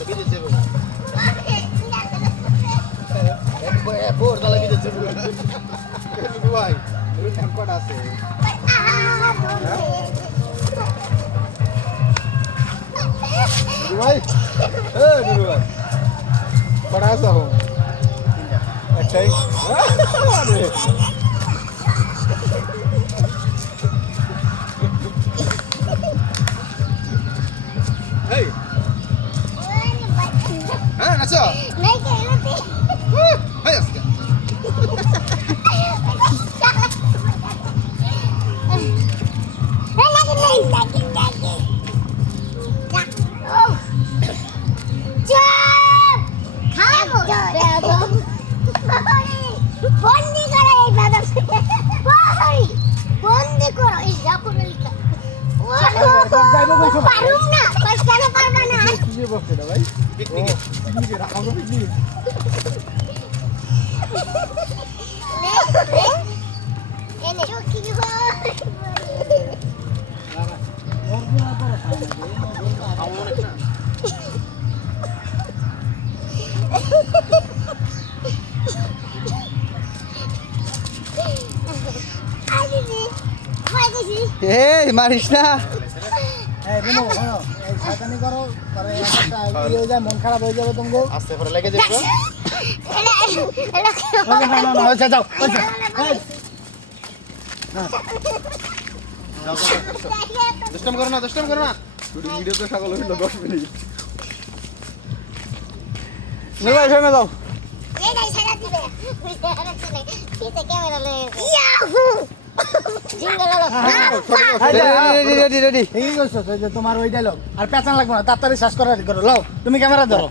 বিদেশ যাব বোর তাহলে বিদেশ যাব ভাই টেম্পার আছে ভাই। এ ভাই। কটা আছে? হো একটাই হ্যাঁ হাই আজকে বন্দি করো এই জাপুর পারুম কি বলছে ভাই পিকনিকে পিকনিকে মন খারাপ হয়ে যাবে তোমাকে। আস্তে করে লেগে যাবে যাও হয়েছে। করো না দুষ্টাম করো না। ভিডিও তো সকাল হইল দশ মিনিট। ভাই ফেমে দাও এই নাই সারা দিবে। ক্যামেরা লয়ে ইয়াহু! তুমি ক্যামেরা ধরো